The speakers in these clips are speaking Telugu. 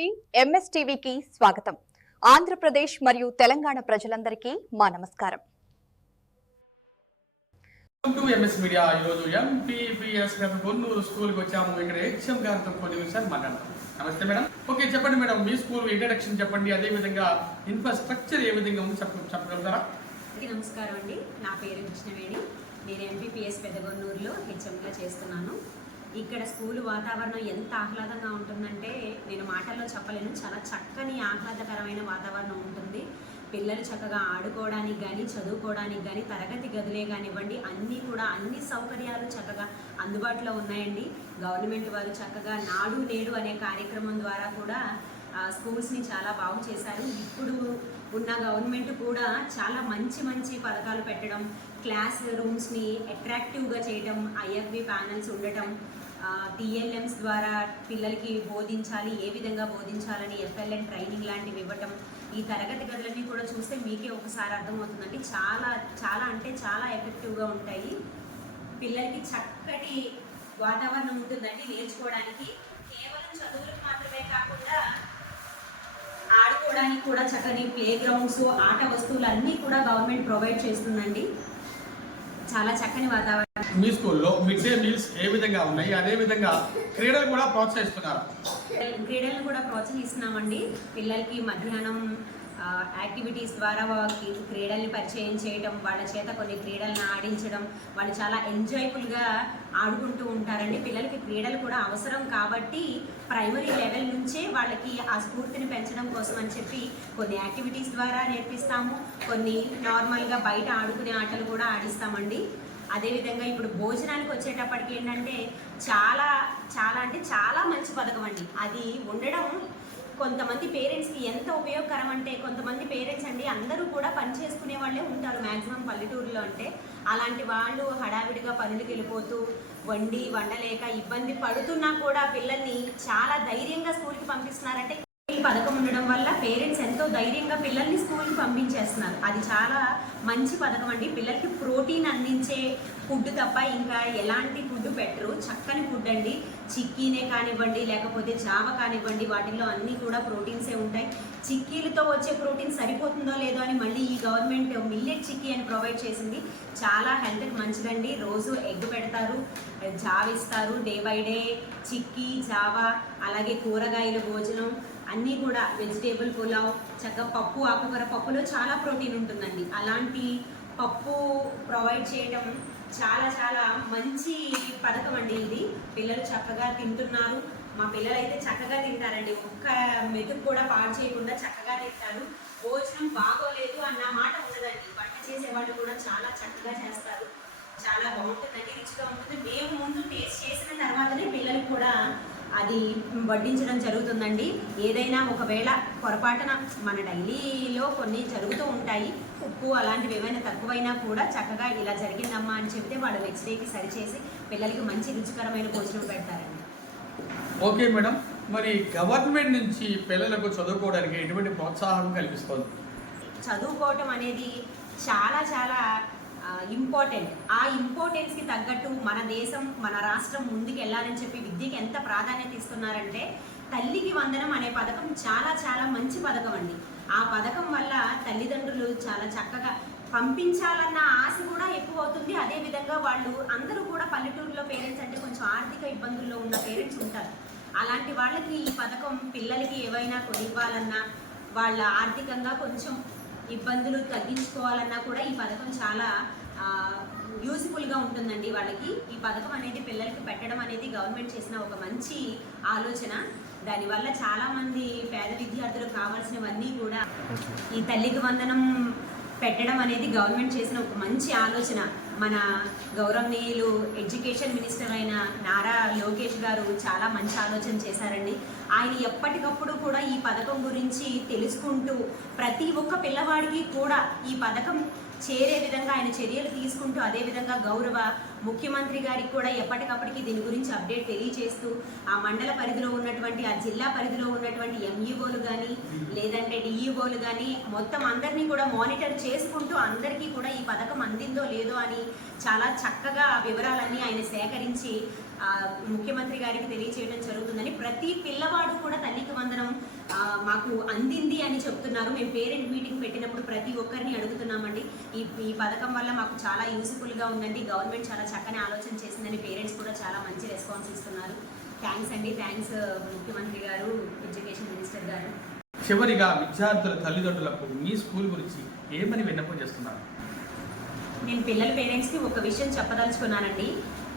నమస్తే ఎంఎస్టీవీకి స్వాగతం. ఆంధ్రప్రదేశ్ మరియు తెలంగాణ ప్రజలందరికీ మా నమస్కారం. Welcome to MS media. ఈరోజు ఎంపీపీఎస్ కొన్నూరు స్కూల్కి వచ్చాము. ఇక్కడ హెచ్ఎం గారితో కొన్ని విషయాలు మాట్లాడతాం. నమస్తే మేడం. ఓకే, చెప్పండి మేడం, మీ స్కూల్ ఇంట్రడక్షన్ చెప్పండి, అదే విధంగా ఇన్ఫ్రాస్ట్రక్చర్ ఏ విధంగా ఉంది చెప్పగలుగుతారా? నమస్కారం అండి, నా పేరు కృష్ణవేణి. నేను ఎంపీపీఎస్ పెద్దగొన్నూరులో హెచ్ఎంగా చేస్తున్నాను. ఇక్కడ స్కూల్ వాతావరణం ఎంత ఆహ్లాదంగా ఉంటుందంటే నేను మాటల్లో చెప్పలేను. చాలా చక్కని ఆహ్లాదకరమైన వాతావరణం ఉంటుంది. పిల్లలు చక్కగా ఆడుకోవడానికి కానీ చదువుకోవడానికి కానీ తరగతి గదులే కానివ్వండి అన్ని సౌకర్యాలు చక్కగా అందుబాటులో ఉన్నాయండి. గవర్నమెంట్ వారు చక్కగా నాడు నేడు అనే కార్యక్రమం ద్వారా కూడా స్కూల్స్ని చాలా బాగు చేశారు. ఇప్పుడు ఉన్న గవర్నమెంట్ కూడా చాలా మంచి పథకాలు పెట్టడం, క్లాస్ రూమ్స్ని అట్రాక్టివ్గా చేయడం, ఐఎఫ్బి ప్యానల్స్ ఉండటం, టీఎల్ఎమ్స్ ద్వారా పిల్లలకి బోధించాలి, ఏ విధంగా బోధించాలని ఎఫ్ఎల్ఎన్ ట్రైనింగ్ లాంటివి ఇవ్వటం. ఈ తరగతి గదులన్నీ కూడా చూస్తే మీకే ఒకసారి అర్థమవుతుందండి. చాలా అంటే చాలా ఎఫెక్టివ్గా ఉంటాయి. పిల్లలకి చక్కటి వాతావరణం ఉంటుందండి నేర్చుకోవడానికి. కేవలం చదువులకు మాత్రమే కాకుండా ఆడుకోవడానికి కూడా చక్కని ప్లే గ్రౌండ్స్, ఆట వస్తువులు అన్నీ కూడా గవర్నమెంట్ ప్రొవైడ్ చేస్తుందండి. చాలా చక్కని వాతావరణం. మీ స్కూల్లో మిడ్ డే మీల్స్ ఏ విధంగా ఉన్నాయి, అదే విధంగా క్రీడలు కూడా ప్రోత్సహిస్తున్నారు? క్రీడలను కూడా ప్రోత్సహిస్తున్నామండి. పిల్లలకి మధ్యాహ్నం యాక్టివిటీస్ ద్వారా వాళ్ళకి క్రీడల్ని పరిచయం చేయడం, వాళ్ళ చేత కొన్ని క్రీడలను ఆడించడం, వాళ్ళు చాలా ఎంజాయ్ఫుల్గా ఆడుకుంటూ ఉంటారండి. పిల్లలకి క్రీడలు కూడా అవసరం కాబట్టి ప్రైమరీ లెవెల్ నుంచే వాళ్ళకి ఆ స్ఫూర్తిని పెంచడం కోసం అని చెప్పి కొన్ని యాక్టివిటీస్ ద్వారా నేర్పిస్తాము. కొన్ని నార్మల్గా బయట ఆడుకునే ఆటలు కూడా ఆడిస్తామండి. అదేవిధంగా ఇప్పుడు భోజనానికి వచ్చేటప్పటికి ఏంటంటే చాలా మంచి పథకం అండి. అది ఉండడం కొంతమంది పేరెంట్స్కి ఎంత ఉపయోగకరం అంటే, కొంతమంది పేరెంట్స్ అండి అందరూ కూడా పని చేసుకునే వాళ్ళే ఉంటారు మ్యాక్సిమం పల్లెటూరులో. అంటే అలాంటి వాళ్ళు హడావిడిగా పనులకు వెళ్ళిపోతూ వండలేక ఇబ్బంది పడుతున్నా కూడా పిల్లల్ని చాలా ధైర్యంగా స్కూల్కి పంపిస్తున్నారంటే ఈ పథకం ఉండడం వల్ల పేరెంట్స్ ఎంతో ధైర్యంగా పిల్లల్ని స్కూల్కి పంపించేస్తున్నారు. అది చాలా మంచి పథకం అండి. పిల్లలకి ప్రోటీన్ అందించే ఫుడ్ తప్ప ఇంకా ఎలాంటి ఫుడ్ పెట్టరు. చక్కని ఫుడ్ అండి. చిక్కీనే కానివ్వండి, లేకపోతే జావ కానివ్వండి, వాటిల్లో అన్నీ కూడా ప్రోటీన్సే ఉంటాయి. చిక్కీలతో వచ్చే ప్రోటీన్ సరిపోతుందో లేదో అని మళ్ళీ ఈ గవర్నమెంట్ మిల్లెట్ చిక్కీ అని ప్రొవైడ్ చేసింది. చాలా హెల్త్కి మంచిదండి. రోజు ఎగ్ పెడతారు, జావ ఇస్తారు, డే బై డే చిక్కీ, జావ, అలాగే కూరగాయల భోజనం అన్నీ కూడా, వెజిటేబుల్ పులావ్, చక్కగా పప్పు, ఆకుకూర పప్పులో చాలా ప్రోటీన్ ఉంటుందండి. అలాంటి పప్పు ప్రొవైడ్ చేయడం చాలా మంచి పథకం అండి ఇది. పిల్లలు చక్కగా తింటున్నారు. మా పిల్లలు అయితే చక్కగా తింటారండి. ఒక్క మెతుకు కూడా పాడు చేయకుండా చక్కగా తింటారు. భోజనం బాగోలేదు అన్న మాట ఉండదండి. వంట చేసేవాళ్ళు కూడా చాలా చక్కగా చేస్తారు. చాలా బాగుంటుందండి, రుచిగా ఉంటుంది. మేము ముందు టేస్ట్ చేసిన తర్వాతనే పిల్లలకు కూడా అది వడ్డించడం జరుగుతుందండి. ఏదైనా ఒకవేళ పొరపాటున మన డైలీలో కొన్ని జరుగుతూ ఉంటాయి, ఉప్పు అలాంటివి ఏమైనా తక్కువైనా కూడా చక్కగా ఇలా జరిగిందమ్మా అని చెప్తే వాళ్ళు నెక్స్ట్ డేకి సరిచేసి పిల్లలకి మంచి రుచికరమైన భోజనం పెడతారండి. ఓకే మేడం, మరి గవర్నమెంట్ నుంచి పిల్లలకు చదువుకోవడానికి ఎటువంటి ప్రోత్సాహం కల్పిస్తుంది? చదువుకోవటం అనేది చాలా ఇంపార్టెంట్. ఆ ఇంపార్టెన్స్కి తగ్గట్టు మన దేశం, మన రాష్ట్రం ముందుకు వెళ్ళాలని చెప్పి విద్యకి ఎంత ప్రాధాన్యత ఇస్తున్నారంటే, తల్లికి వందనం అనే పథకం చాలా మంచి పథకం అండి. ఆ పథకం వల్ల తల్లిదండ్రులు చాలా చక్కగా పంపించాలన్న ఆశ కూడా ఎక్కువ అవుతుంది. అదేవిధంగా వాళ్ళు అందరూ కూడా పల్లెటూరులో పేరెంట్స్ అంటే కొంచెం ఆర్థిక ఇబ్బందుల్లో ఉన్న పేరెంట్స్ ఉంటారు. అలాంటి వాళ్ళకి ఈ పథకం పిల్లలకి ఏవైనా కొనివ్వాలన్నా, వాళ్ళ ఆర్థికంగా కొంచెం ఇబ్బందులు తగ్గించుకోవాలన్నా కూడా ఈ పథకం చాలా యూజ్ఫుల్గా ఉంటుందండి వాళ్ళకి. ఈ పథకం అనేది పిల్లలకి పెట్టడం అనేది గవర్నమెంట్ చేసిన ఒక మంచి ఆలోచన. దానివల్ల చాలామంది పేద విద్యార్థులకు కావాల్సినవన్నీ కూడా ఈ తల్లికి వందనం పెట్టడం అనేది గవర్నమెంట్ చేసిన ఒక మంచి ఆలోచన. మన గౌరవనీయులు ఎడ్యుకేషన్ మినిస్టర్ అయిన నారా లోకేష్ గారు చాలా మంచి ఆలోచన చేశారండి. ఆయన ఎప్పటికప్పుడు కూడా ఈ పథకం గురించి తెలుసుకుంటూ ప్రతి ఒక్క పిల్లవాడికి కూడా ఈ పథకం చేరే విధంగా ఆయన చర్యలు తీసుకుంటూ, అదేవిధంగా గౌరవ ముఖ్యమంత్రి గారికి కూడా ఎప్పటికప్పటికి దీని గురించి అప్డేట్ తెలియజేస్తూ, ఆ మండల పరిధిలో ఉన్నటువంటి, ఆ జిల్లా పరిధిలో ఉన్నటువంటి ఎంఈఓలు కానీ లేదంటే డిఈఓలు కానీ మొత్తం అందరినీ కూడా మానిటర్ చేసుకుంటూ అందరికీ కూడా ఈ పథకం అందిందో లేదో అని చాలా చక్కగా వివరాలన్నీ ఆయన సేకరించి ముఖ్యమంత్రి గారికి తెలియచేయడం జరుగుతుందని ప్రతి పిల్లవాడు కూడా తల్లికి వందనం మాకు అందింది అని చెప్తున్నారు. మేము పేరెంట్ మీటింగ్ పెట్టినప్పుడు ప్రతి ఒక్కరిని అడుగుతున్నామండి. ఈ పథకం వల్ల మాకు చాలా యూస్ఫుల్గా ఉందండి, గవర్నమెంట్ చాలా చక్కని ఆలోచన చేసిందని పేరెంట్స్ కూడా చాలా మంచి రెస్పాన్స్ ఇస్తున్నారు. థ్యాంక్స్ అండి, థ్యాంక్స్ ముఖ్యమంత్రి గారు, ఎడ్యుకేషన్ మినిస్టర్ గారు. చివరిగా విద్యార్థుల తల్లిదండ్రులకు మీ స్కూల్ గురించి ఏమని విన్నపం చేస్తున్నారు? నేను పిల్లల పేరెంట్స్కి ఒక విషయం చెప్పదలుచుకున్నానండి.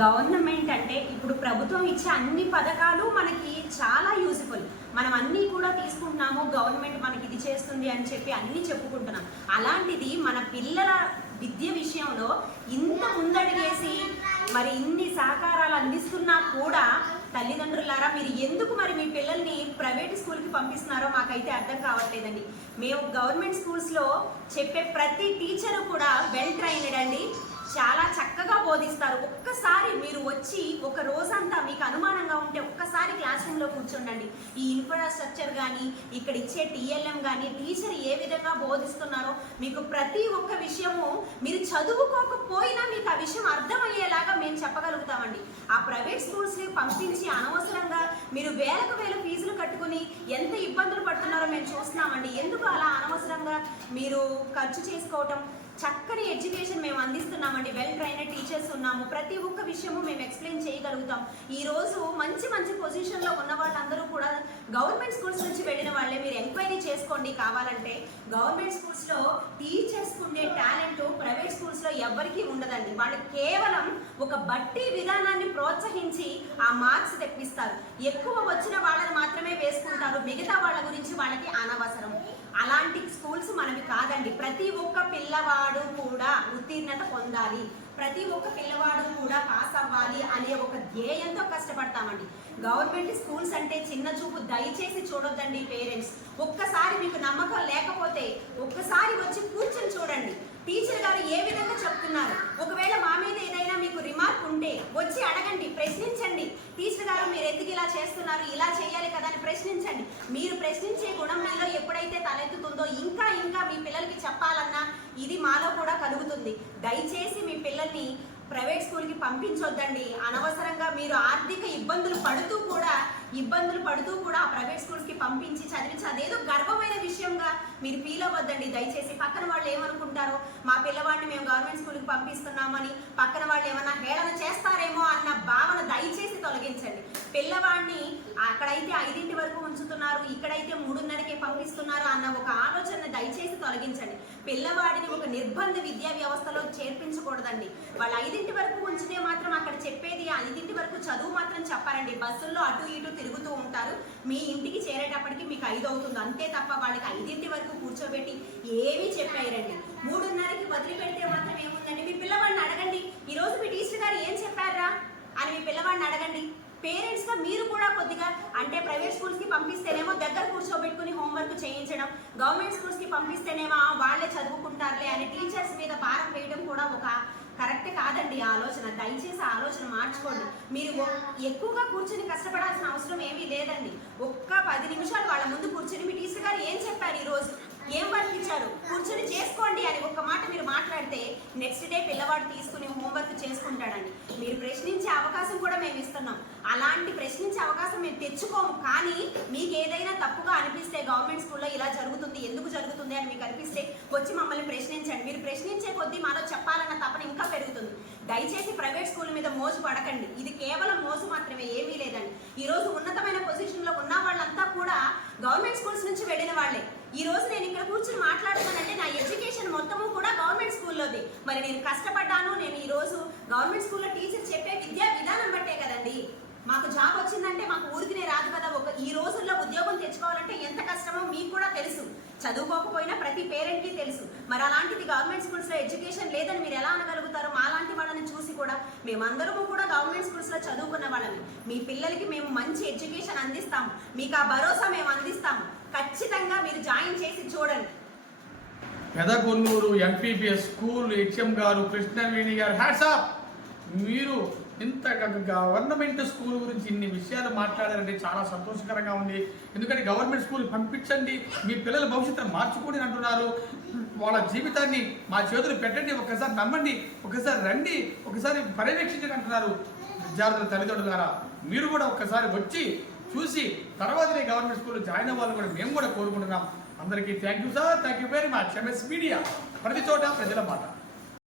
గవర్నమెంట్ అంటే ఇప్పుడు ప్రభుత్వం ఇచ్చే అన్ని పథకాలు మనకి చాలా యూజ్ఫుల్. మనం అన్నీ కూడా తీసుకుంటున్నాము, గవర్నమెంట్ మనకి ఇది చేస్తుంది అని చెప్పి అన్నీ చెప్పుకుంటున్నాం. అలాంటిది మన పిల్లల విద్య విషయంలో ఇంత ముందడుగేసి మరి ఇన్ని సహకారాలు అందిస్తున్నా కూడా తల్లిదండ్రులారా మీరు ఎందుకు మరి మీ పిల్లల్ని ప్రైవేట్ స్కూల్కి పంపిస్తున్నారో మాకైతే అర్థం కావట్లేదండి. మేము గవర్నమెంట్ స్కూల్స్లో చెప్పే ప్రతి టీచరు కూడా వెల్ ట్రైన్డ్ అండి, చాలా చక్కగా బోధిస్తారు. ఒక్కసారి మీరు వచ్చి ఒక రోజంతా మీకు అనుమానంగా ఉంటే ఒక్కసారి క్లాస్ రూమ్లో కూర్చోండి. ఈ ఇన్ఫ్రాస్ట్రక్చర్ కానీ ఇక్కడ ఇచ్చే టీఎల్ఎం కానీ టీచర్ ఏ విధంగా బోధిస్తున్నారో మీకు ప్రతి ఒక్క విషయము మీరు చదువుకోకపోయినా మీకు ఆ విషయం అర్థమయ్యేలాగా మేము చెప్పగలుగుతామండి. ఆ ప్రైవేట్ స్కూల్స్ని పంపించి అనవసరంగా మీరు వేలకు వేల ఫీజులు కట్టుకుని ఎంత ఇబ్బందులు పడుతున్నారో మేము చూస్తున్నామండి. ఎందుకు అలా అనవసరంగా మీరు ఖర్చు చేసుకోవటం? చక్కని ఎడ్యుకేషన్ మేము అందిస్తున్నామండి, వెల్ ట్రైనడ్ టీచర్స్ ఉన్నాము, ప్రతి ఒక్క విషయము మేము ఎక్స్ప్లెయిన్ చేయగలుగుతాం. ఈరోజు మంచి మంచి పొజిషన్లో ఉన్న వాళ్ళందరూ కూడా గవర్నమెంట్ స్కూల్స్ నుంచి వెళ్ళిన వాళ్ళే. మీరు ఎంక్వైరీ చేసుకోండి కావాలంటే. గవర్నమెంట్ స్కూల్స్లో టీచర్స్కి ఉండే టాలెంట్ ప్రైవేట్ స్కూల్స్లో ఎవరికీ ఉండదండి. వాళ్ళు కేవలం ఒక బట్టి విధానాన్ని ప్రోత్సహించి ఆ మార్క్స్ తెప్పిస్తారు. ఎక్కువ వచ్చిన వాళ్ళని మాత్రమే వేసుకుంటారు, మిగతా వాళ్ళ గురించి వాళ్ళకి అనవసరం. అలాంటి స్కూల్స్ మనవి కాదండి. ప్రతి ఒక్క పిల్లవాడు కూడా ఉత్తీర్ణత పొందాలి, ప్రతి ఒక్క పిల్లవాడు కూడా పాస్ అవ్వాలి అనే ఒక ధ్యేయంతో కష్టపడతామండి. గవర్నమెంట్ స్కూల్స్ అంటే చిన్న చూపు దయచేసి చూడొద్దండి పేరెంట్స్. ఒక్కసారి మీకు నమ్మకం లేకపోతే ఒక్కసారి వచ్చి కూర్చొని చూడండి టీచర్ గారు ఏ విధంగా చెప్తున్నారు. ఒకవేళ మా మీద ఏదైనా మీకు రిమార్క్ ఉంటే వచ్చి అడగండి, ప్రశ్నించండి. టీచర్ గారు మీరు ఎందుకు ఇలా చేస్తున్నారు, ఇలా చేయాలి కదా అని ప్రశ్నించండి. మీరు ప్రశ్నించే గుణం మీలో ఎప్పుడైతే తలెత్తుతుందో ఇంకా ఇంకా మీ పిల్లలకి చెప్పాలన్నా ఇది మాలో కూడా కలుగుతుంది. దయచేసి మీ పిల్లల్ని ప్రైవేట్ స్కూల్కి పంపించొద్దండి. అనవసరంగా మీరు ఆర్థిక ఇబ్బందులు పడుతూ కూడా ఆ ప్రైవేట్ స్కూల్స్కి పంపించి చదివించి అదేదో గర్వమైన విషయంగా మీరు ఫీల్ అవ్వద్దండి. దయచేసి పక్కన వాళ్ళు ఏమనుకుంటారో, మా పిల్లవాడిని మేము గవర్నమెంట్ స్కూల్కి పంపిస్తున్నామని పక్కన వాళ్ళు ఏమన్నా హేళన చేస్తారేమో అన్న భావన దయచేసి తొలగించండి. పిల్లవాడిని అక్కడైతే 5 వరకు ఉంచుతున్నారు, ఇక్కడైతే 3:30కే పంపిస్తున్నారు అన్న ఒక ఆలోచన దయచేసి తొలగించండి. పిల్లవాడిని ఒక నిర్బంధ విద్యా వ్యవస్థలో చేర్పించకూడదండి. వాళ్ళు 5 వరకు ఉంచితే మాత్రం అక్కడ చెప్పేది 5 వరకు చదువు మాత్రం చెప్పారండి. బస్సుల్లో అటు ఇటు తిరుగుతూ ఉంటారు, మీ ఇంటికి చేరేటప్పటికి మీకు 5 అవుతుంది అంతే తప్ప వాళ్ళకి 5 వరకు కూర్చోబెట్టి ఏమీ చెప్పారండి. 3:30కి వదిలిపెడితే మాత్రం ఏముందండి? మీ పిల్లవాడిని అడగండి, ఈరోజు మీ టీచర్ గారు ఏం చెప్పారా అని మీ పిల్లవాడిని అడగండి. పేరెంట్స్గా మీరు కూడా కొద్దిగా అంటే ప్రైవేట్ స్కూల్స్కి పంపిస్తేనేమో దగ్గర కూర్చోబెట్టుకుని హోంవర్క్ చేయించడం, గవర్నమెంట్ స్కూల్స్కి పంపిస్తేనేమో వాళ్ళే చదువుకుంటారులే అని టీచర్స్ మీద భారం వేయడం కూడా ఒక కరెక్ట్ కాదండి ఆలోచన. దయచేసి ఆలోచన మార్చుకోండి. మీరు ఎక్కువగా కూర్చొని కష్టపడాల్సిన అవసరం ఏమీ లేదండి. ఒక్క 10 నిమిషాలు వాళ్ళ ముందు కూర్చొని మీ టీచర్ గారు ఏం చెప్పారు, ఈరోజు ఏం వర్క్ ఇచ్చారు, కూర్చొని చేసుకోండి అని ఒక్క మాట మీరు మాట్లాడితే నెక్స్ట్ డే పిల్లవాడు తీసుకుని హోంవర్క్ చేసుకుంటాడండి. మీరు ప్రశ్నించే అవకాశం కూడా మేము ఇస్తున్నాం. అలాంటి ప్రశ్నించే అవకాశం మేము తెచ్చుకోము. కానీ మీకు ఏదైనా తప్పుగా అనిపిస్తే గవర్నమెంట్ స్కూల్లో ఇలా జరుగుతుంది, ఎందుకు జరుగుతుంది అని మీకు అనిపిస్తే వచ్చి మమ్మల్ని ప్రశ్నించండి. మీరు ప్రశ్నించే కొద్దీ మాలో చెప్పాలన్న తపన ఇంకా పెరుగుతుంది. దయచేసి ప్రైవేట్ స్కూల్ మీద మోజు పడకండి. ఇది కేవలం మోజు మాత్రమే, ఏమీ లేదండి. ఈరోజు ఉన్నతమైన పొజిషన్లో ఉన్న వాళ్ళంతా కూడా గవర్నమెంట్ స్కూల్స్ నుంచి వెళ్ళిన వాళ్ళే. ఈ రోజు నేను ఇక్కడ కూర్చొని మాట్లాడుతానంటే నా ఎడ్యుకేషన్ మొత్తము కూడా గవర్నమెంట్ స్కూల్లోది. మరి నేను కష్టపడ్డాను, నేను ఈ రోజు గవర్నమెంట్ స్కూల్లో టీచర్ చెప్పే విద్యా విధానం బట్టే కదండి మాకు జాబ్ వచ్చిందంటే. మాకు ఊరికినే రాదు కదా. ఈ రోజుల్లో ఉద్యోగం తెచ్చుకోవాలంటే ఎంత కష్టమో మీకు కూడా తెలుసు, చదువుకోకపోయినా ప్రతి పేరెంట్కి తెలుసు. మరి అలాంటిది గవర్నమెంట్ స్కూల్స్లో ఎడ్యుకేషన్ లేదని మీరు ఎలా అనగలుగుతారు? మాలాంటి వాళ్ళని చూసి కూడా మేమందరము కూడా గవర్నమెంట్ స్కూల్స్లో చదువుకున్న వాళ్ళని. మీ పిల్లలకి మేము మంచి ఎడ్యుకేషన్ అందిస్తాము, మీకు ఆ భరోసా మేము అందిస్తాము. ఖచ్చితంగా మీరు జాయిన్ చేసి చూడండి. పెదకొన్నూరు ఎంపీపీఎస్ స్కూల్ హెచ్ఎం గారు కృష్ణవేణి గారు హ్యాట్స్ ఆఫ్. మీరు ఇంత గవర్నమెంట్ స్కూల్ గురించి ఇన్ని విషయాలు మాట్లాడారంటే చాలా సంతోషకరంగా ఉంది. ఎందుకంటే గవర్నమెంట్ స్కూల్ పంపించండి, మీ పిల్లల భవిష్యత్తును మార్చుకోండి అంటున్నారు. వాళ్ళ జీవితాన్ని మా చేతులు పెట్టండి, ఒకసారి నమ్మండి, ఒకసారి రండి, ఒకసారి పర్యవేక్షించండి అంటున్నారు. విద్యార్థుల తల్లిదండ్రులారా మీరు కూడా ఒక్కసారి వచ్చి చూసి తర్వాతనే గవర్నమెంట్ స్కూల్లో జాయిన్ అవ్వాలని కూడా మేము కూడా కోరుకుంటున్నాం. అందరికీ thank you sir, thank you very much. MS media ప్రతి చోట ప్రజల మాట.